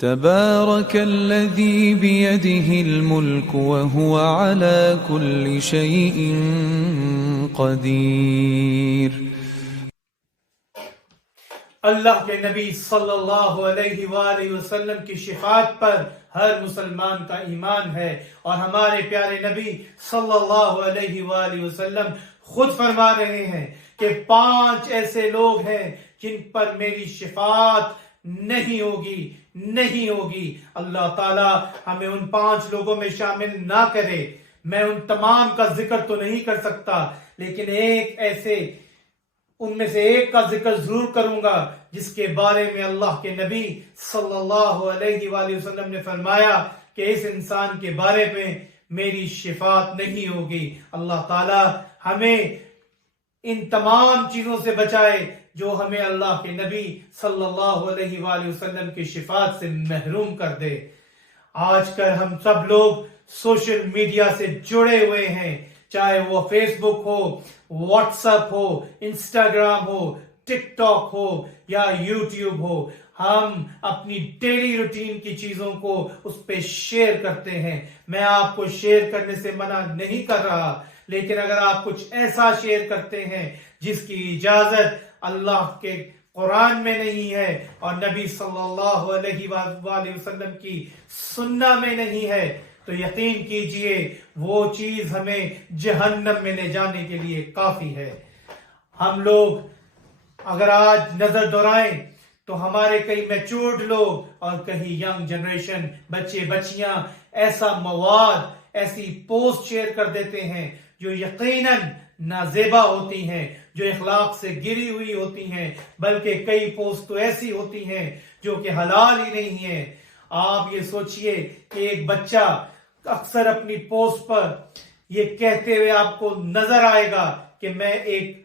تبارك الذي بيده الملك وهو على كل شيء قدير۔ اللہ کے نبی صلی اللہ علیہ وآلہ وسلم کی شفاعت پر ہر مسلمان کا ایمان ہے، اور ہمارے پیارے نبی صلی اللہ علیہ وآلہ وسلم خود فرما رہے ہیں کہ 5 ایسے لوگ ہیں جن پر میری شفاعت نہیں ہوگی۔ اللہ تعالی ہمیں ان 5 لوگوں میں شامل نہ کرے۔ میں ان تمام کا ذکر تو نہیں کر سکتا، لیکن ان میں سے ایک کا ذکر ضرور کروں گا جس کے بارے میں اللہ کے نبی صلی اللہ علیہ وآلہ وسلم نے فرمایا کہ اس انسان کے بارے میں میری شفاعت نہیں ہوگی۔ اللہ تعالی ہمیں ان تمام چیزوں سے بچائے جو ہمیں اللہ کے نبی صلی اللہ علیہ وآلہ وسلم کی شفاعت سے محروم کر دے۔ آج کل ہم سب لوگ سوشل میڈیا سے جڑے ہوئے ہیں، چاہے وہ فیس بک ہو، واٹس ایپ ہو، انسٹاگرام ہو، ٹک ٹاک ہو یا یوٹیوب ہو۔ ہم اپنی ڈیلی روٹین کی چیزوں کو اس پہ شیئر کرتے ہیں۔ میں آپ کو شیئر کرنے سے منع نہیں کر رہا، لیکن اگر آپ کچھ ایسا شیئر کرتے ہیں جس کی اجازت اللہ کے قرآن میں نہیں ہے اور نبی صلی اللہ علیہ وآلہ وسلم کی سنہ میں نہیں ہے، تو یقین کیجئے وہ چیز ہمیں جہنم میں لے جانے کے لیے کافی ہے۔ ہم لوگ اگر آج نظر دورائیں تو ہمارے کئی میچورڈ لوگ اور کہیں ینگ جنریشن، بچے بچیاں ایسا مواد، ایسی پوسٹ شیئر کر دیتے ہیں جو یقیناً نازیبا ہوتی ہیں، جو اخلاق سے گری ہوئی ہوتی ہیں، بلکہ کئی پوسٹ تو ایسی ہوتی ہیں جو کہ حلال ہی نہیں ہیں۔ آپ یہ سوچئے کہ ایک بچہ اکثر اپنی پوسٹ پر یہ کہتے ہوئے آپ کو نظر آئے گا کہ میں ایک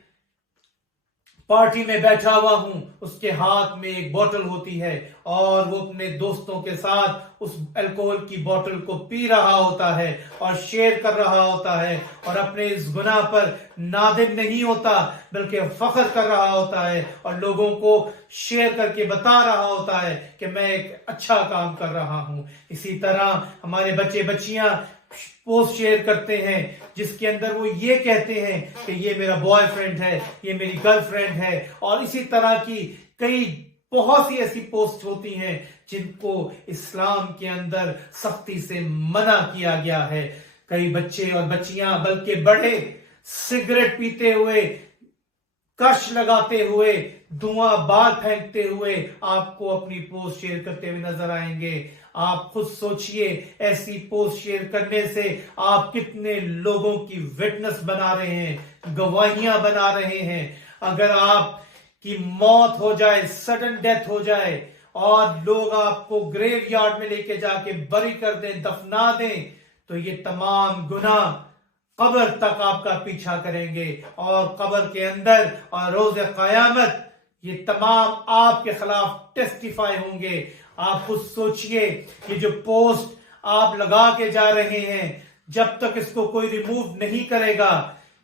پارٹی میں بیٹھا ہوا ہوں، اس کے ہاتھ میں ایک بوتل ہوتی ہے اور وہ اپنے دوستوں کے ساتھ اس الکوہل کی بوتل کو پی رہا ہوتا ہے اور شیئر کر رہا ہوتا ہے، اور اپنے اس گناہ پر نادم نہیں ہوتا بلکہ فخر کر رہا ہوتا ہے اور لوگوں کو شیئر کر کے بتا رہا ہوتا ہے کہ میں ایک اچھا کام کر رہا ہوں۔ اسی طرح ہمارے بچے بچیاں پوسٹ شیئر کرتے ہیں جس کے اندر وہ یہ کہتے ہیں کہ یہ میرا بوائے فرینڈ ہے، یہ میری گرل فرینڈ ہے، اور اسی طرح کی کئی بہت سی ایسی پوسٹ ہوتی ہیں جن کو اسلام کے اندر سختی سے منع کیا گیا ہے۔ کئی بچے اور بچیاں بلکہ بڑے سگریٹ پیتے ہوئے، کش لگاتے ہوئے، دھواں بال پھینکتے ہوئے آپ کو اپنی پوسٹ شیئر کرتے ہوئے نظر آئیں گے۔ آپ خود سوچئے ایسی پوسٹ شیئر کرنے سے آپ کتنے لوگوں کی وٹنس بنا رہے ہیں، گواہیاں بنا رہے ہیں۔ اگر آپ کی موت ہو جائے، سڈن ڈیتھ ہو جائے اور لوگ آپ کو گریو یارڈ میں لے کے جا کے بری کر دیں، دفنا دیں، تو یہ تمام گناہ قبر تک آپ کا پیچھا کریں گے، اور قبر کے اندر اور روز قیامت یہ تمام آپ کے خلاف ٹیسٹیفائی ہوں گے۔ آپ خود سوچئے کہ جو پوسٹ آپ لگا کے جا رہے ہیں، جب تک اس کو کوئی ریموو نہیں کرے گا،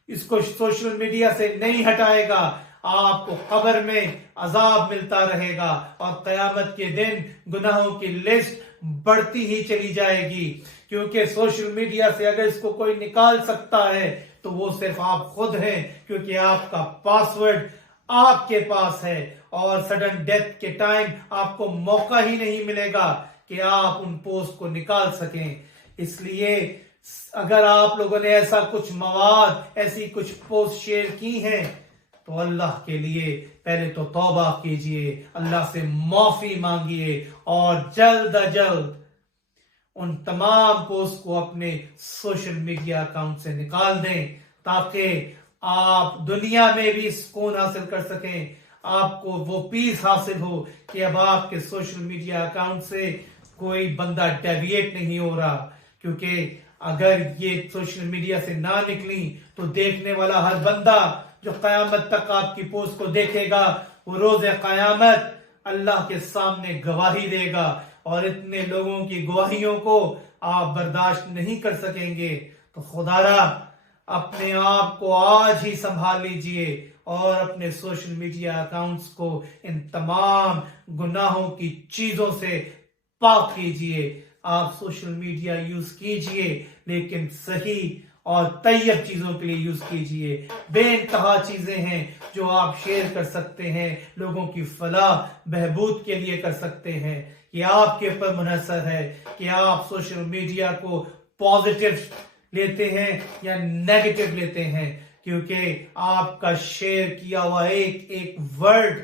اس کو سوشل میڈیا سے نہیں ہٹائے گا، آپ کو قبر میں عذاب ملتا رہے گا، اور قیامت کے دن گناہوں کی لسٹ بڑھتی ہی چلی جائے گی۔ کیونکہ سوشل میڈیا سے اگر اس کو کوئی نکال سکتا ہے تو وہ صرف آپ خود ہیں، کیونکہ آپ کا پاسورڈ آپ کے پاس ہے، اور سڈن ڈیتھ کے ٹائم آپ کو موقع ہی نہیں ملے گا کہ آپ ان پوسٹ کو نکال سکیں۔ اس لیے اگر آپ لوگوں نے ایسا کچھ مواد، ایسی کچھ پوسٹ شیئر کی ہیں تو اللہ کے لیے پہلے تو توبہ کیجئے، اللہ سے معافی مانگیے، اور جلد از جلد ان تمام پوسٹ کو اپنے سوشل میڈیا اکاؤنٹ سے نکال دیں، تاکہ آپ دنیا میں بھی سکون حاصل کر سکیں، آپ کو وہ پیس حاصل ہو کہ اب آپ کے سوشل میڈیا اکاؤنٹ سے کوئی بندہ ڈیویٹ نہیں ہو رہا۔ کیونکہ اگر یہ سوشل میڈیا سے نہ نکلی تو دیکھنے والا ہر بندہ جو قیامت تک آپ کی پوسٹ کو دیکھے گا، وہ روز قیامت اللہ کے سامنے گواہی دے گا، اور اتنے لوگوں کی گواہیوں کو آپ برداشت نہیں کر سکیں گے۔ تو خدارا اپنے آپ کو آج ہی سنبھال لیجئے، اور اپنے سوشل میڈیا اکاؤنٹس کو ان تمام گناہوں کی چیزوں سے پاک کیجئے. آپ سوشل میڈیا یوز کیجئے لیکن صحیح اور طیب چیزوں کے لیے یوز کیجئے. بے انتہا چیزیں ہیں جو آپ شیئر کر سکتے ہیں، لوگوں کی فلاح بہبود کے لیے کر سکتے ہیں. یہ آپ کے اوپر منحصر ہے کہ آپ سوشل میڈیا کو پازیٹیو لیتے ہیں یا نیگیٹو لیتے ہیں، کیونکہ آپ کا شیئر کیا ہوا ایک ورڈ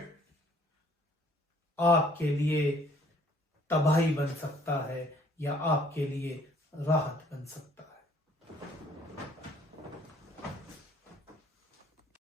آپ کے لیے تباہی بن سکتا ہے یا آپ کے لیے راحت بن سکتا ہے.